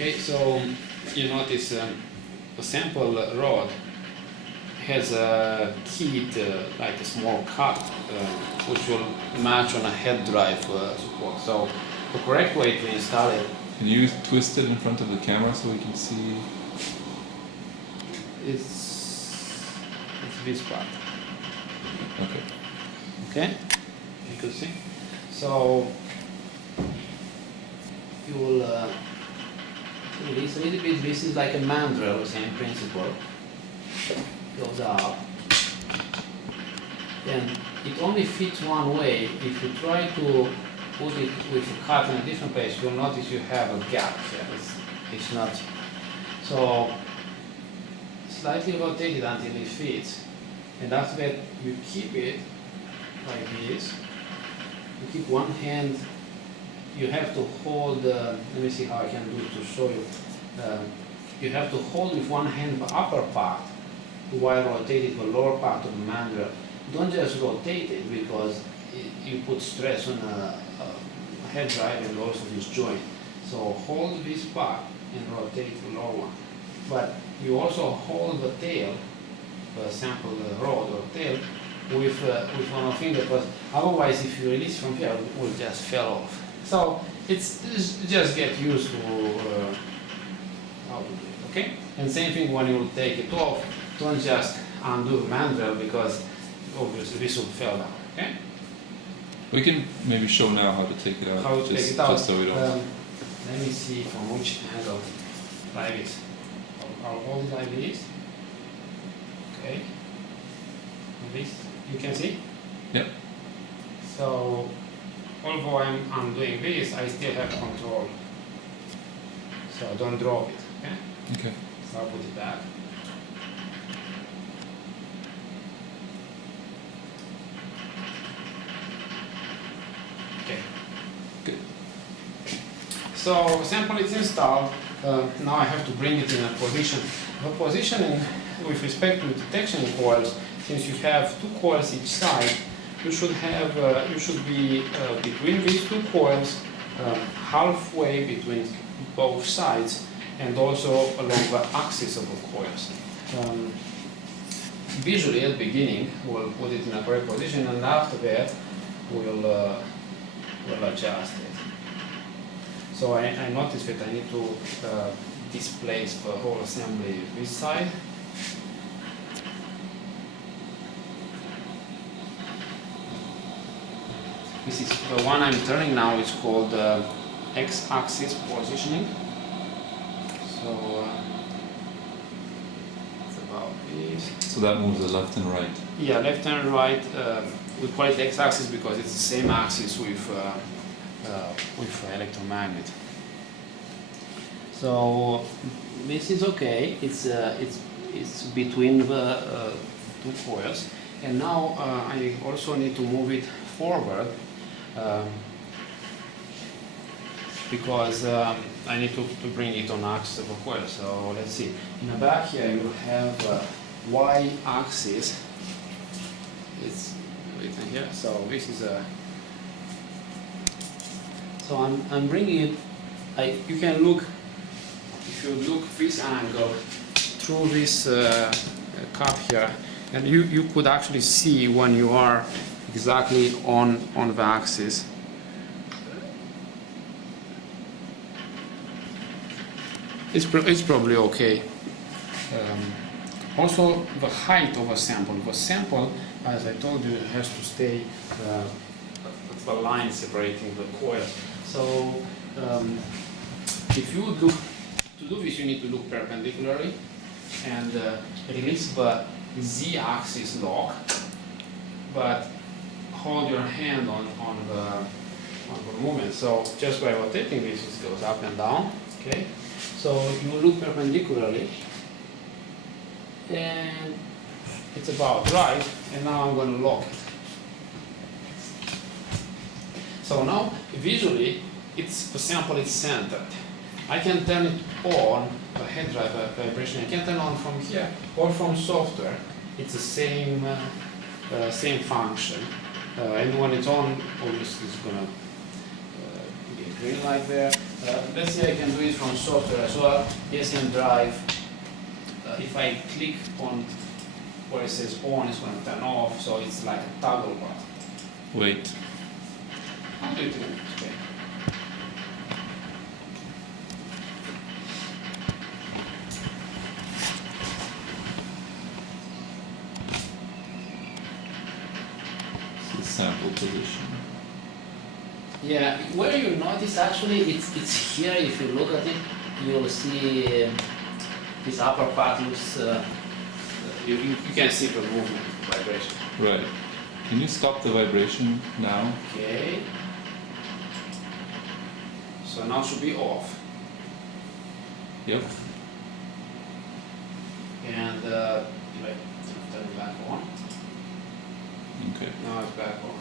Okay, so you notice the sample rod has a kit, like a small cut, which will match on a head drive support. So the correct way to install it Can you twist it in front of the camera so we can see? is this part. Okay. Okay, you can see. So you will do this a little bit. This is like a mandrel, same principle. Goes up, and it only fits one way. If you try to put it with a cut in a different place, you'll notice you have a gap here. It's not so. Slightly rotate it until it fits, and after that you keep it like this. You keep one hand. You have to hold. Let me see how I can do it to show you. You have to hold with one hand the upper part while rotating the lower part of the mandrel. Don't just rotate it because you put stress on a head drive and also this joint. So hold this part and rotate the lower one. But you also hold the tail, the sample rod or tail, with one finger, because otherwise if you release from here, it will just fall off. So it's just get used to how to do it, okay? And same thing when you take it off, don't just undo the mandrel because obviously this will fall down, okay? We can maybe show now how to take it out. How to take it out. Just so we don't. Let me see from which angle, like this. I'll hold it like this. Okay. Like this, you can see? Yep. So, although I'm doing this, I still have control. So don't drop it, okay? Okay. So I'll put it back. Okay. Good. So sample is installed. Now I have to bring it in a position. The positioning with respect to detection coils, since you have two coils each side, you should be between these two coils, halfway between both sides, and also along the axis of the coils. Visually at the beginning, we'll put it in a correct position, and after that, we'll adjust it. So I noticed that I need to displace the whole assembly this side. This is the one I'm turning now. It's called X-axis positioning. So it's about this. So that moves the left and right. Yeah, left and right. We call it X-axis because it's the same axis with electromagnet. So this is okay. It's between the two coils, and now I also need to move it forward because I need to bring it on axis of the coil. So let's see. In the back here you have Y-axis. It's written here. So this is a. So I'm bringing it. You can look. If you look this angle through this cup here, and you could actually see when you are exactly on the axis. It's probably okay. Also, the height of a sample. The sample, as I told you, has to stay the line separating the coils. So, if you look to do this, you need to look perpendicularly and release the Z-axis lock, but hold your hand on the movement. So just by rotating this, it goes up and down. Okay. So you look perpendicularly, and it's about right. And now I'm going to lock it. So now visually, the sample is centered. I can turn it on, the head drive vibration. I can turn on from here or from software. It's the same function. And when it's on, obviously it's going to be a green light there. Let's say I can do it from software as well. ESM drive. If I click on where it says on, it's going to turn off, so it's like a toggle button. Wait. I'll do it again. Okay. It's the sample position. Yeah, where you notice actually, it's here. If you look at it, you'll see this upper part looks. You can see the movement, vibration. Right. Can you stop the vibration now? Okay. So now it should be off. Yep. And if I turn it back on, Okay. now it's back on.